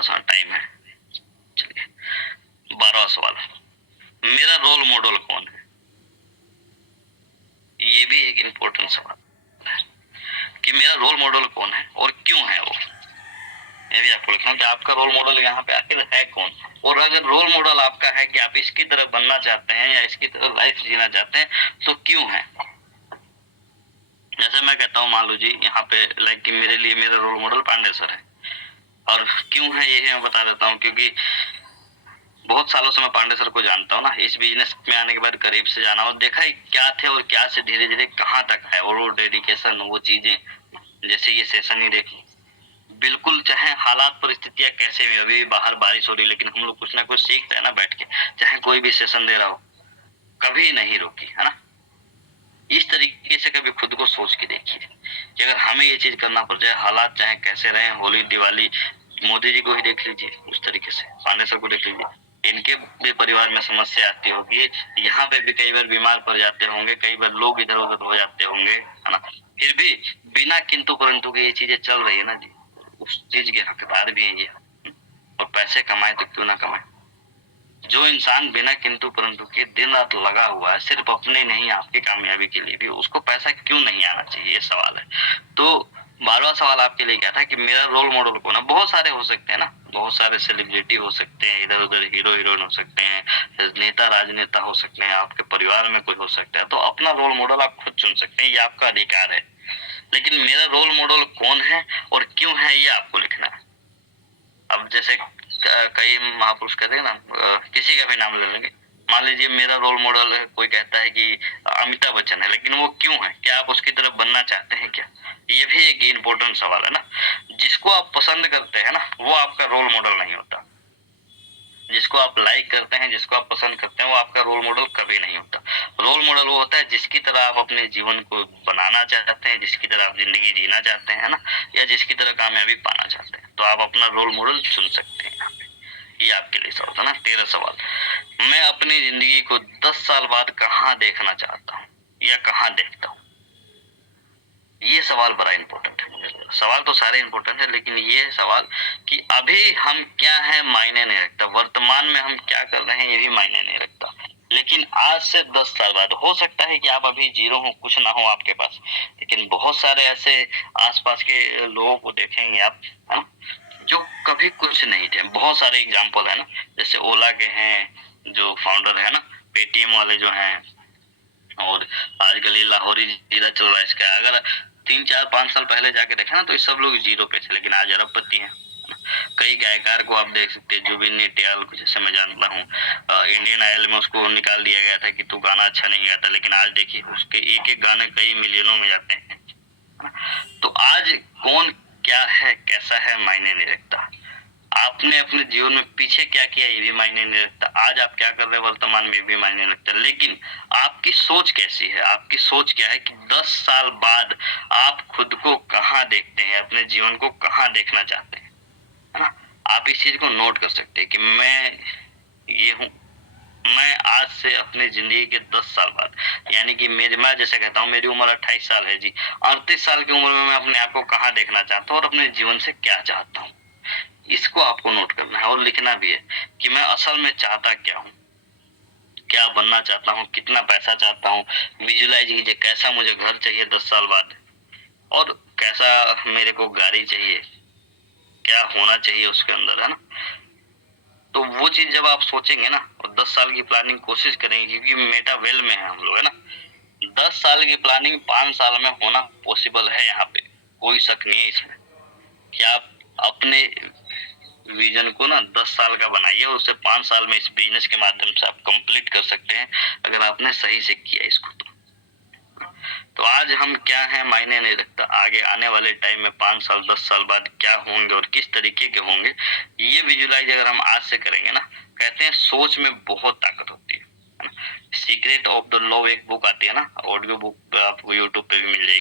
थोड़ा सा टाइम है। चलिए 12वां सवाल, मेरा रोल मॉडल कौन है? ये भी एक इम्पोर्टेंट सवाल है कि मेरा रोल मॉडल कौन है और क्यों है वो। ये भी आपको लिखना कि आपका रोल मॉडल यहाँ पे आखिर है कौन, और अगर रोल मॉडल आपका है कि आप इसकी तरह बनना चाहते हैं या इसकी तरह लाइफ जीना चाहते हैं तो क्यों है। जैसे मैं कहता हूँ, मान लो जी यहाँ पे लाइक कि मेरे लिए मेरा रोल मॉडल पांडे सर है, और क्यों है ये मैं बता देता हूँ। क्योंकि बहुत सालों से मैं पांडे सर को जानता हूँ ना, इस बिजनेस में आने के बाद करीब से जाना और देखा है क्या थे और क्या से धीरे धीरे कहाँ तक है, और वो डेडिकेशन, वो चीजें, जैसे ये सेशन ही देखी, बिल्कुल चाहे हालात परिस्थितियां कैसे भी, अभी बाहर बारिश हो रही लेकिन हम लोग कुछ ना कुछ सीखते हैं ना बैठ के, चाहे कोई भी सेशन दे रहा हो, कभी नहीं रोकी, है ना। इस तरीके से कभी खुद को सोच के देखिए कि अगर हमें ये चीज करना पड़ जाए, हालात चाहे कैसे रहे, होली दिवाली, मोदी जी को ही देख लीजिए, उस तरीके से पांडे सर को देख लीजिए, इनके भी परिवार में समस्या आती होगी, यहाँ पे भी कई बार बीमार पड़ जाते होंगे, कई बार लोग इधर उधर हो जाते होंगे, है ना, फिर भी बिना किंतु परंतु के ये चीजें चल रही है ना जी, उस चीज के हकदार भी हैं ये। और पैसे कमाए तो क्यों ना कमाए, जो इंसान बिना किंतु परंतु के दिन रात लगा हुआ है सिर्फ अपने नहीं आपकी कामयाबी के लिए भी, उसको पैसा क्यों नहीं आना चाहिए, ये सवाल है। तो 12वां सवाल आपके लिए क्या था कि मेरा रोल मॉडल कौन है। बहुत सारे हो सकते हैं ना, बहुत सारे सेलिब्रिटी हो सकते हैं, इधर उधर हीरो हीरोइन हो सकते हैं, नेता राजनेता हो सकते हैं, आपके परिवार में कोई हो सकता है, तो अपना रोल मॉडल आप खुद चुन सकते हैं, ये आपका अधिकार है। लेकिन मेरा रोल मॉडल कौन है और क्यों है, ये आपको लिखना है। अब जैसे कई महापुरुष कहते हैं ना, किसी का भी नाम ले लेंगे, मान लीजिए मेरा रोल मॉडल है, कोई कहता है कि अमिताभ बच्चन है, लेकिन वो क्यों है, क्या आप उसकी तरफ बनना चाहते हैं क्या? ये भी एक इम्पोर्टेंट सवाल है ना। जिसको आप पसंद करते हैं ना, वो आपका रोल मॉडल नहीं होता। जिसको आप लाइक करते हैं, जिसको आप पसंद करते हैं, वो आपका रोल मॉडल कभी नहीं होता। रोल मॉडल वो होता है जिसकी तरह आप अपने जीवन को बनाना चाहते हैं, जिसकी तरह आप जिंदगी जीना चाहते हैं ना, या जिसकी तरह कामयाबी पाना चाहते हैं, तो आप अपना रोल मॉडल चुन सकते हैं यहाँ पे। ये आपके लिए सवाल था ना। 13 सवाल, मैं अपनी जिंदगी को 10 साल बाद कहाँ देखना चाहता हूँ या कहाँ देखता हूँ। ये सवाल बड़ा इंपॉर्टेंट है मुझे लगा। सवाल तो सारे इंपॉर्टेंट है, लेकिन ये सवाल कि अभी हम क्या है मायने नहीं रखता, वर्तमान में हम क्या कर रहे हैं ये भी मायने नहीं रखता, लेकिन आज से 10 साल बाद हो सकता है कि आप अभी जीरो हो, कुछ ना हो आपके पास, लेकिन बहुत सारे ऐसे आसपास के लोगों को देखेंगे आप, है ना, जो कभी कुछ नहीं थे। बहुत सारे एग्जाम्पल है ना, जैसे ओला के हैं जो फाउंडर है ना, पेटीएम वाले जो हैं, और आजकल ये लाहौरी जीरा चल रहा है इसका, अगर 3 4 5 साल पहले जाके देखे ना तो ये सब लोग जीरो पे थे, लेकिन आज अरबपति हैं। कई गायकार को आप देख सकते हैं, जुबिन नौटियाल को जैसे मैं जानता हूँ, इंडियन आइडल में उसको निकाल दिया गया था कि तू गाना अच्छा नहीं गाता, लेकिन आज देखिए उसके एक एक गाने कई मिलियनों में जाते हैं। तो आज कौन क्या है कैसा है मायने नहीं रखता, आपने अपने जीवन में पीछे क्या किया ये भी मायने नहीं रखता, आज आप क्या कर रहे हैं वर्तमान में भी मायने नहीं रखता, लेकिन आपकी सोच कैसी है, आपकी सोच क्या है कि 10 साल बाद आप खुद को कहाँ देखते हैं, अपने जीवन को कहाँ देखना चाहते हैं, है ना। आप इस चीज को नोट कर सकते हैं कि मैं ये हूँ, मैं आज से अपनी जिंदगी के 10 साल बाद, यानी कि मेरी, मैं जैसे कहता हूँ मेरी उम्र 28 साल है जी, 38 साल की उम्र में मैं अपने आप को कहाँ देखना चाहता हूँ और अपने जीवन से क्या चाहता हूँ, इसको आपको नोट करना है और लिखना भी है कि मैं असल में चाहता क्या हूँ, क्या बनना चाहता हूँ, कितना पैसा चाहता हूँ। विजुलाइज कीजिए कैसा मुझे घर चाहिए 10 साल बाद, और कैसा मेरे को गाड़ी चाहिए, क्या होना चाहिए उसके अंदर, है ना। तो वो चीज जब आप सोचेंगे ना और 10 साल की प्लानिंग कोशिश करेंगे, क्योंकि मेटावेल में है हम लोग, है ना, 10 साल की प्लानिंग 5 साल में होना पॉसिबल है, यहाँ पे कोई शक नहीं है इसमें, कि आप अपने विजन को ना 10 साल का बनाइए और उसे 5 साल में इस बिजनेस के माध्यम से आप कंप्लीट कर सकते हैं, अगर आपने सही से किया इसको तो आज हम क्या हैं मायने नहीं रखता, आगे आने वाले टाइम में 5 साल 10 साल बाद क्या होंगे और किस तरीके के होंगे, ये विजुलाइज अगर हम आज से करेंगे ना, कहते हैं सोच में बहुत ताकत होती है ना। सीक्रेट ऑफ द लव एक बुक आती है ना, ऑडियो बुक आपको यूट्यूब पे भी मिल जाएगी।